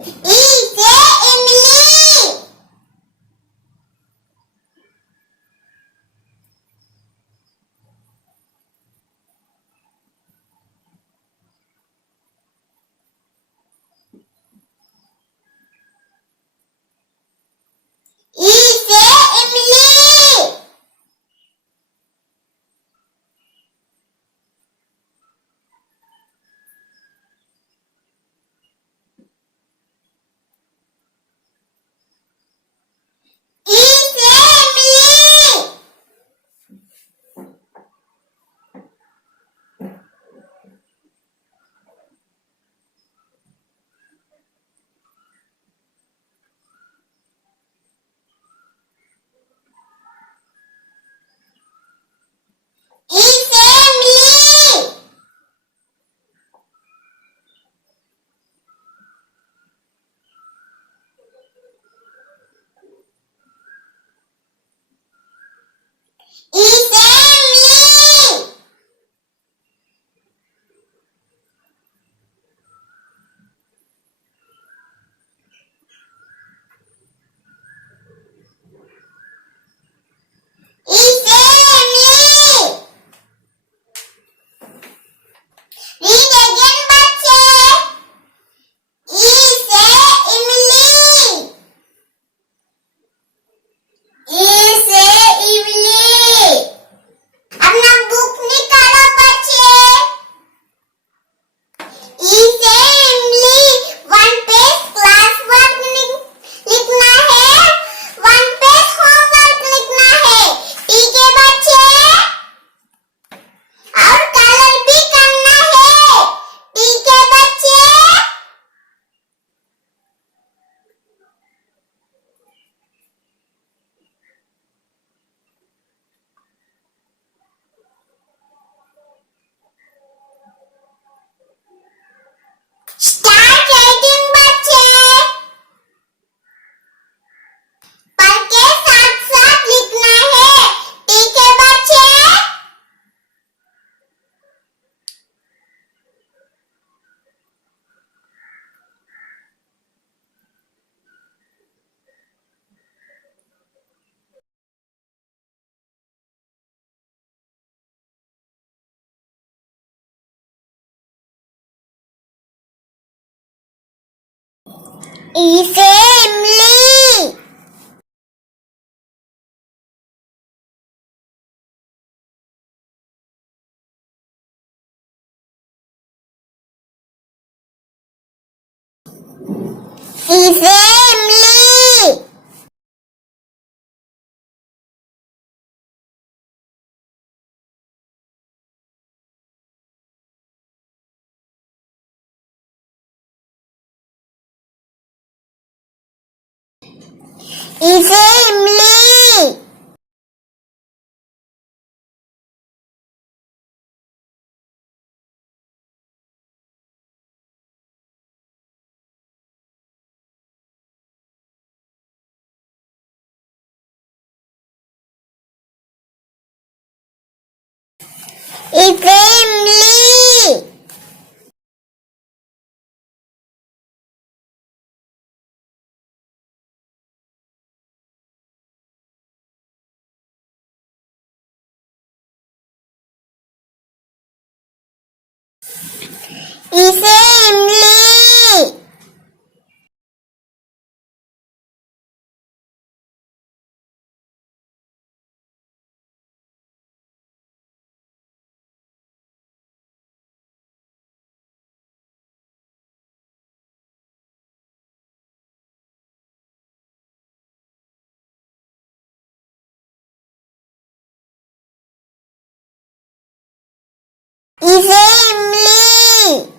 E से इमली। ई से इमली। ई से इमली। ई से इमली। ई से इमली। ई से इमली। Read again, बच्चे। ई से इमली। ई से इमली। अपना बुक निकालो बच्चे। ई से इमली। वन पेज क्लास वर्क लिखना है, वन पेज होमवर्क लिखना है। ठीक है बच्चे? और कलर भी करना है। ठीक है बच्चे? स्टार्ट राइटिंग बच्चे। पढ़ के साथ साथ लिखना है। ठीक है बच्चे? ई से इमली। ई से इमली। ई से इमली। ई से इमली। ई से इमली। ई से इमली।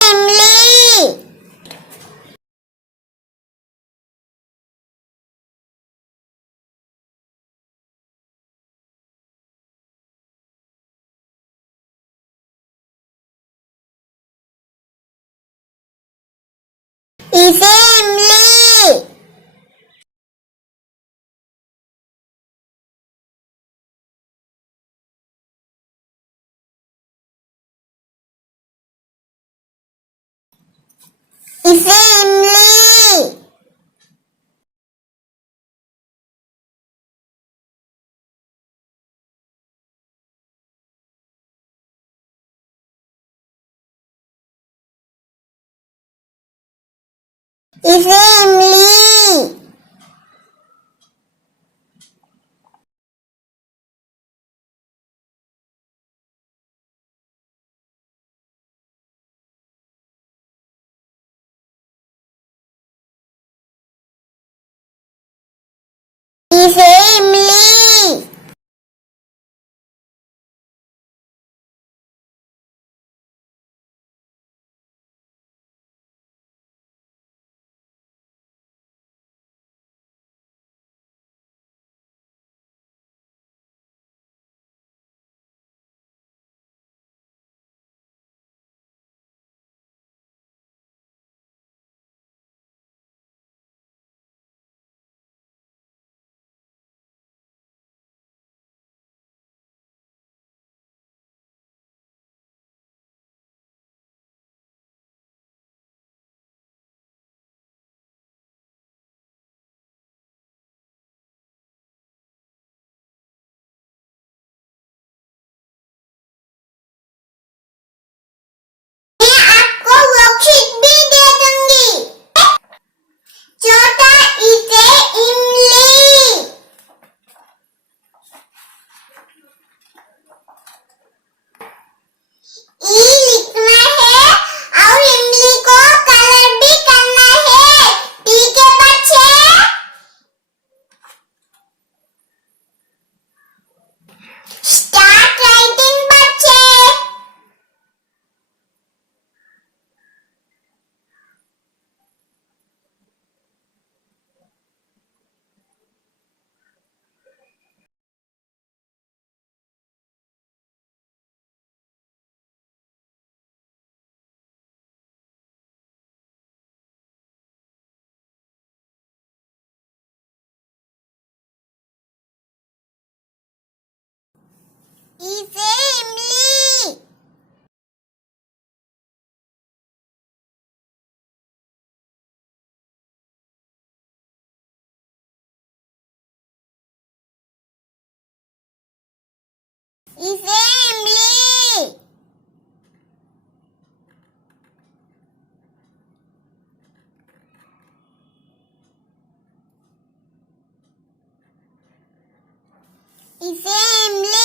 इमली। ई से इमली। इसे इमली। इसे इमली। इसे इमली। मैं आपको वर्कशीट भी दे दूंगी। चौथा, इसे इमली। ई लिखना है और इमली को कलर भी करना है। ठीक है बच्चे? स्टार्ट राइटिंग बच्चे। इसे इमली। इसे इमली। इसे इमली।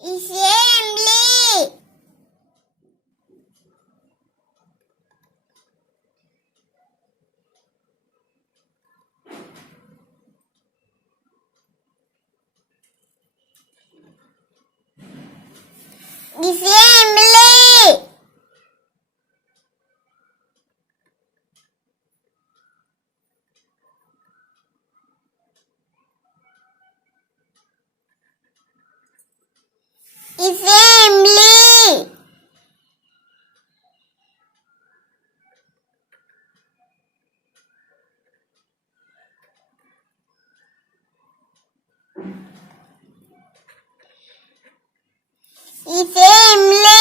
इसे इमली। इसे इमली। इसे इमली। इसे इमली।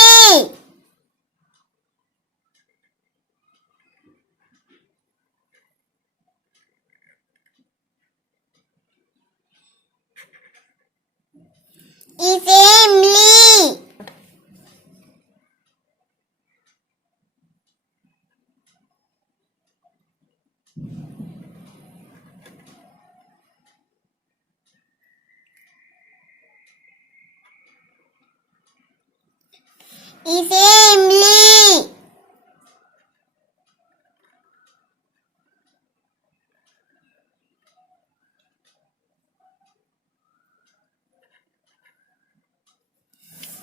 इसे इमली। इसे इमली।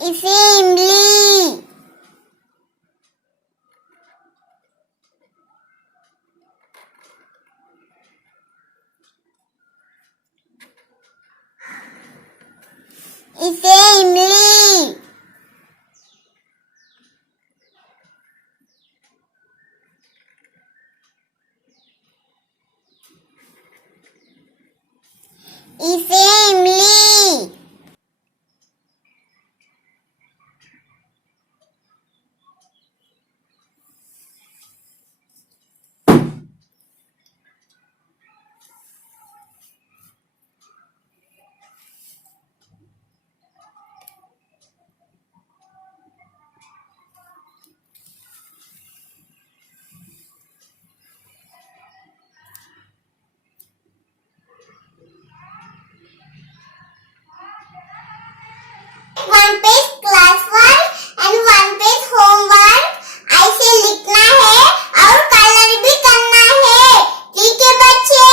इसे इमली। इसे इमली। Assembly. One page classwork and one page homework ऐसे लिखना है और कलर भी करना है, ठीक है बच्चे?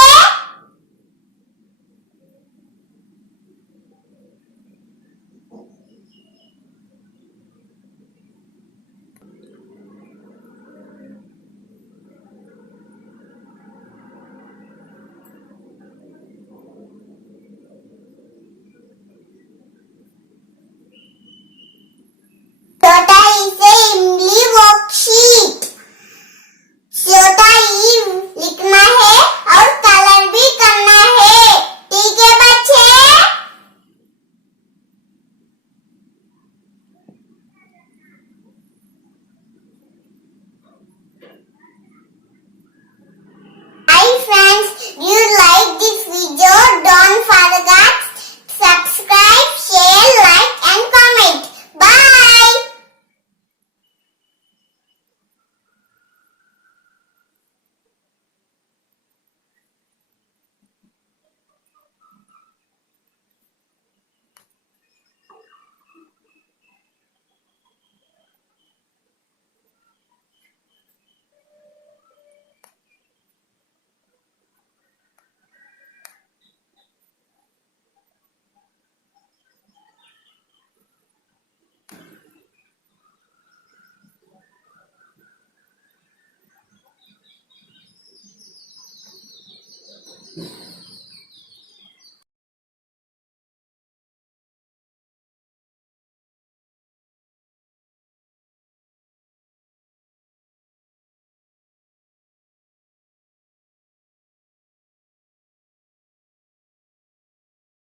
छोटा ई से इमली वर्कशीट, छोटा ई लिखना है और कलर भी करना है, ठीक है बच्चे? Hi friends, do you like this video? Don't forget